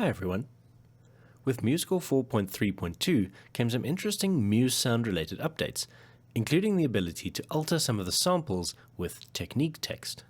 Hi everyone. With MuseScore 4.3.2 came some interesting MuseSound related updates, including the ability to alter some of the samples with technique text.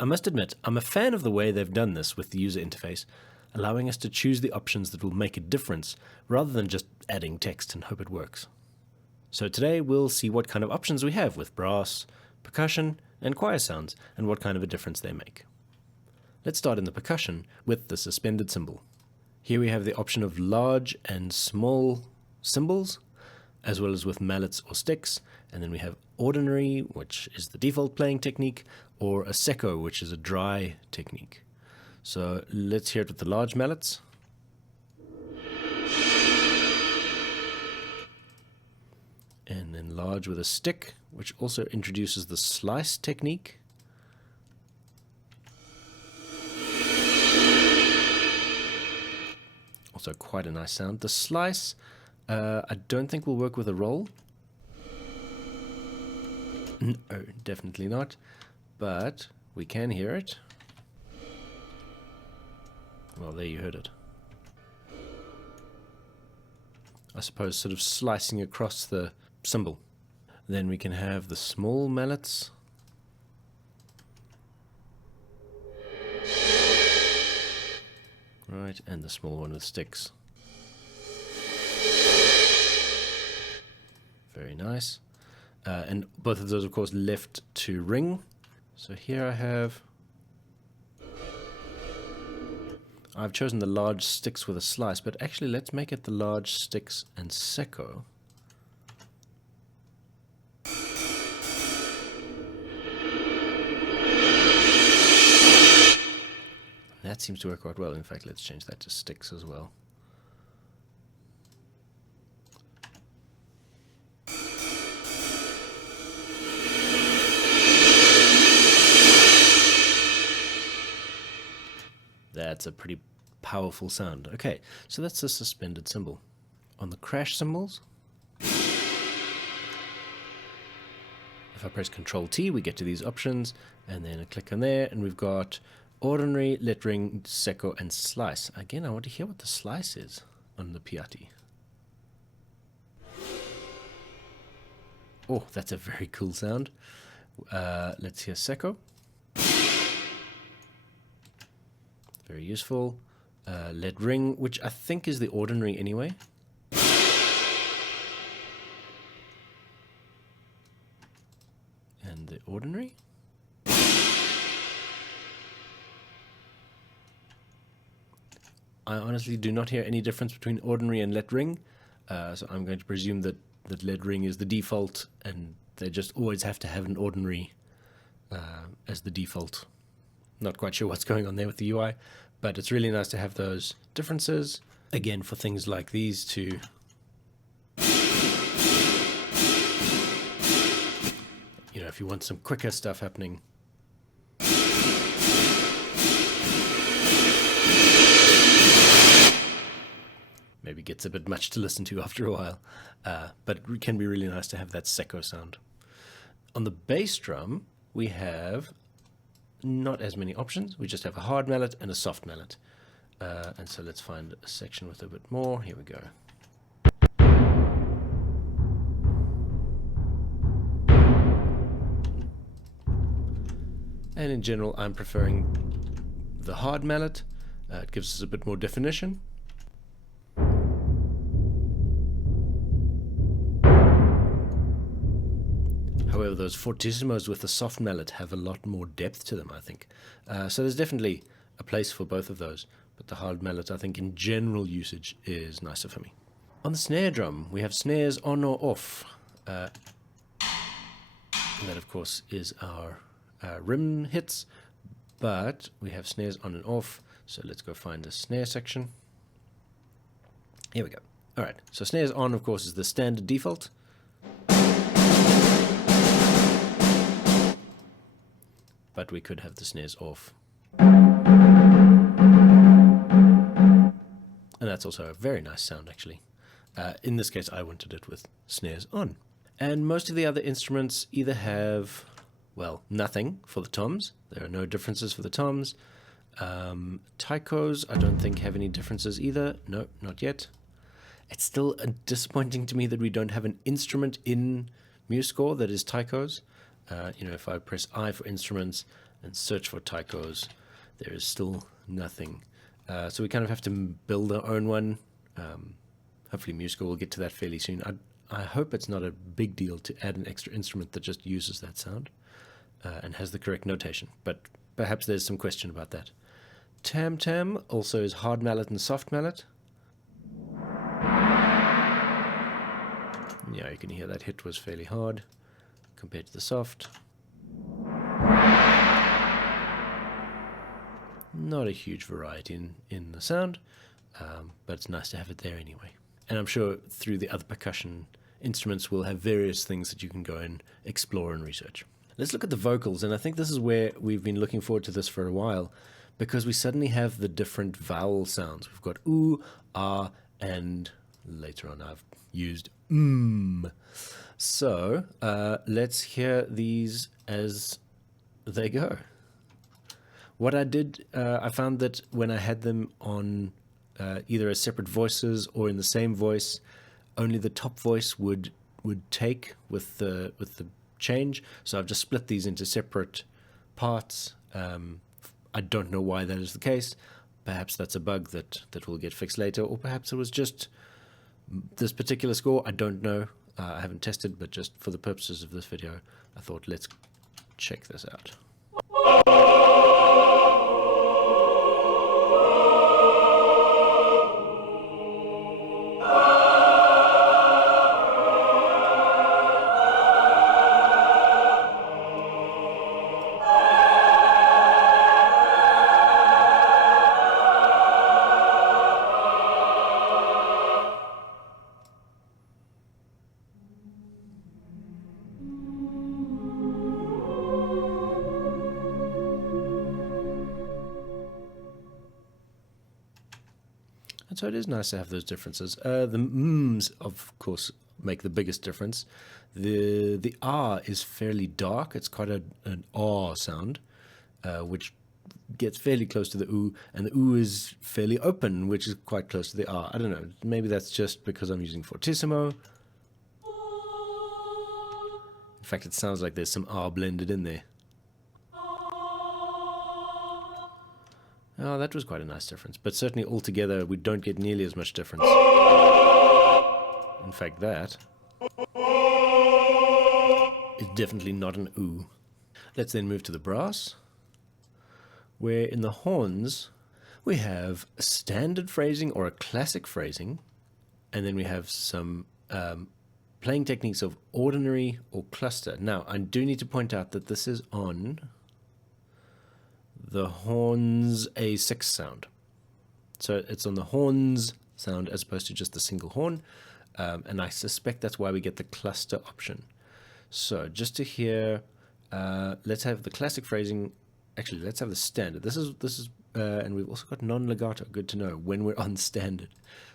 I must admit, I'm a fan of the way they've done this with the user interface, allowing us to choose the options that will make a difference rather than just adding text and hope it works. So today we'll see what kind of options we have with brass, percussion, and choir sounds, and what kind of a difference they make. Let's start in the percussion with the suspended cymbal. Here we have the option of large and small cymbals, as well as with mallets or sticks, and then we have ordinary, which is the default playing technique, or a secco, which is a dry technique. So let's hear it with the large mallets. And then large with a stick, which also introduces the slice technique. Also quite a nice sound. The slice, I don't think will work with a roll. No, definitely not. But we can hear it. Well, there you heard it. I suppose sort of slicing across the cymbal. Then we can have the small mallets. Right, and the small one with sticks. Very nice. And both of those, of course, left to ring. So here I've chosen the large sticks with a slice, but actually let's make it the large sticks and secco. That seems to work quite well. In fact, let's change that to sticks as well. That's a pretty powerful sound. Okay, so that's the suspended cymbal. On the crash cymbals, if I press Ctrl T, we get to these options, and then a click on there, and we've got ordinary, let ring, secco, and slice. Again, I want to hear what the slice is on the Piatti. Oh, that's a very cool sound. Let's hear secco. Very useful. Let ring, which I think is the ordinary anyway. And the ordinary. I honestly do not hear any difference between ordinary and let ring, so I'm going to presume that let ring is the default, and they just always have to have an ordinary as the default. Not quite sure what's going on there with the UI, but it's really nice to have those differences, again, for things like these to if you want some quicker stuff happening. Maybe gets a bit much to listen to after a while, but it can be really nice to have that secco sound. On the bass drum, we have not as many options. We just have a hard mallet and a soft mallet. And so let's find a section with a bit more. Here we go. And in general, I'm preferring the hard mallet. It gives us a bit more definition. However, those fortissimos with the soft mallet have a lot more depth to them, I think. So there's definitely a place for both of those, but the hard mallet, I think, in general usage is nicer for me. On the snare drum, we have snares on or off. And that, of course, is our rim hits, but we have snares on and off, so let's go find the snare section. Here we go. All right, so snares on, of course, is the standard default. But we could have the snares off. And that's also a very nice sound, actually. In this case, I wanted it with snares on. And most of the other instruments either have, well, nothing for the toms. There are no differences for the toms. Taikos, I don't think have any differences either. No, not yet. It's still disappointing to me that we don't have an instrument in MuseScore that is taikos. If I press I for instruments and search for taikos, there is still nothing. So we kind of have to build our own one. Hopefully MuseScore will get to that fairly soon. I hope it's not a big deal to add an extra instrument that just uses that sound and has the correct notation, but perhaps there's some question about that. Tam-tam also is hard mallet and soft mallet. Yeah, you can hear that hit was fairly hard compared to the soft. Not a huge variety in the sound, but it's nice to have it there anyway. And I'm sure through the other percussion instruments we'll have various things that you can go and explore and research. Let's look at the vocals, and I think this is where we've been looking forward to this for a while, because we suddenly have the different vowel sounds. We've got oo, ah, and later on I've used So let's hear these as they go. What I did, I found that when I had them on either as separate voices or in the same voice, only the top voice would take with the change. So I've just split these into separate parts. I don't know why that is the case. Perhaps that's a bug that will get fixed later, or perhaps it was just this particular score. I don't know. I haven't tested, but just for the purposes of this video, I thought let's check this out. And so it is nice to have those differences. The mms, of course, make the biggest difference. The R is fairly dark. It's quite an R sound, which gets fairly close to the oo, and the oo is fairly open, which is quite close to the R. I don't know. Maybe that's just because I'm using fortissimo. In fact, it sounds like there's some R blended in there. Oh, that was quite a nice difference, but certainly altogether we don't get nearly as much difference. In fact, that is definitely not an oo. Let's then move to the brass, where in the horns we have a standard phrasing or a classic phrasing, and then we have some playing techniques of ordinary or cluster. Now, I do need to point out that this is on the horns A6 sound. So it's on the horns sound as opposed to just the single horn, and I suspect that's why we get the cluster option. So just to hear, let's have the classic phrasing. Actually, let's have the standard. This is and we've also got non-legato. Good to know when we're on standard.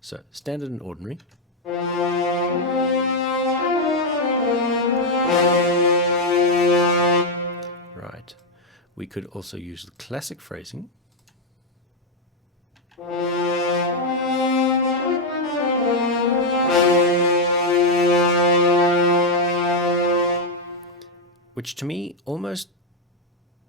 So standard and ordinary. Right. We could also use the classic phrasing. Which to me almost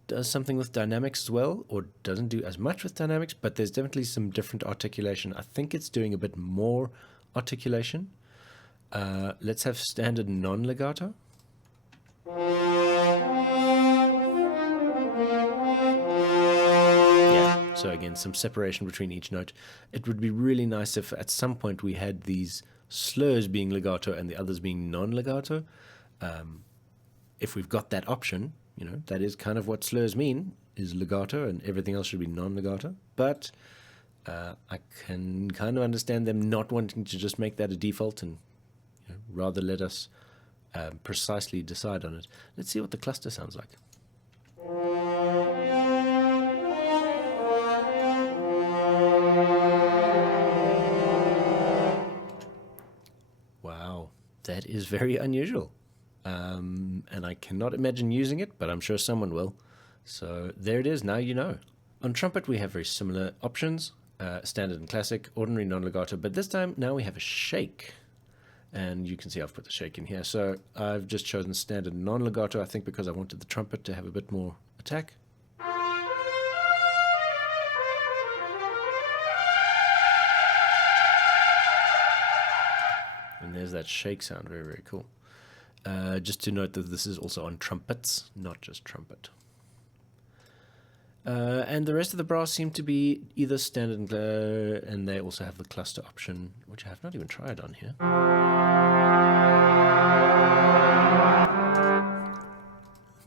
does something with dynamics as well, or doesn't do as much with dynamics, but there's definitely some different articulation. I think it's doing a bit more articulation. Let's have standard non-legato. So again, some separation between each note. It would be really nice if at some point we had these slurs being legato and the others being non-legato. If we've got that option, you know, that is kind of what slurs mean, is legato, and everything else should be non-legato. But I can kind of understand them not wanting to just make that a default and rather let us precisely decide on it. Let's see what the cluster sounds like. Wow, that is very unusual. And I cannot imagine using it, but I'm sure someone will. So there it is, now you know. On trumpet, we have very similar options, standard and classic, ordinary, non-legato, but this time now we have a shake. And you can see I've put the shake in here. So I've just chosen standard non-legato, I think because I wanted the trumpet to have a bit more attack. And there's that shake sound, very, very cool. Just to note that this is also on trumpets, not just trumpet. And the rest of the brass seem to be either standard and they also have the cluster option, which I have not even tried on here.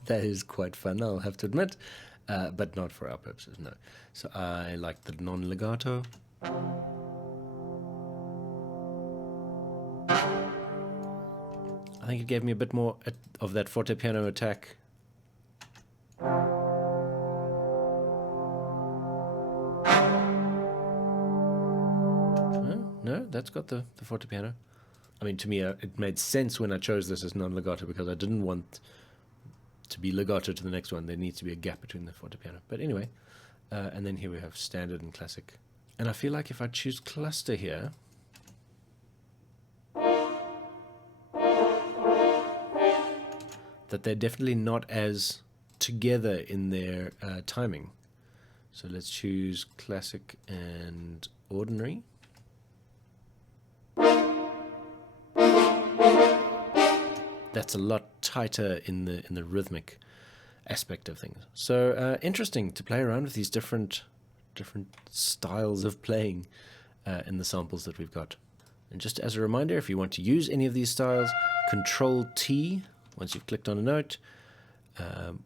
That is quite fun, I'll have to admit, but not for our purposes, no. So I like the non-legato. I think it gave me a bit more of that forte piano attack. No, that's got the forte piano. I mean, to me, it made sense when I chose this as non-legato because I didn't want to be legato to the next one. There needs to be a gap between the forte piano. But anyway, and then here we have standard and classic. And I feel like if I choose cluster here, that they're definitely not as together in their timing. So let's choose classic and ordinary. That's a lot tighter in the rhythmic aspect of things. So interesting to play around with these different styles of playing in the samples that we've got. And just as a reminder, if you want to use any of these styles, Control T, once you've clicked on a note,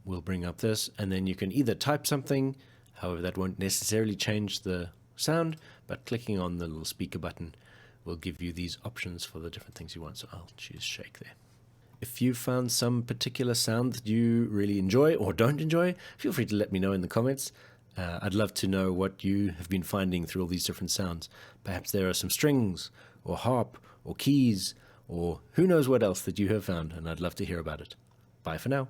will bring up this, and then you can either type something, however that won't necessarily change the sound, but clicking on the little speaker button will give you these options for the different things you want. So I'll choose shake there. If you found some particular sound that you really enjoy or don't enjoy, feel free to let me know in the comments. I'd love to know what you have been finding through all these different sounds. Perhaps there are some strings or harp or keys or who knows what else that you have found, and I'd love to hear about it. Bye for now.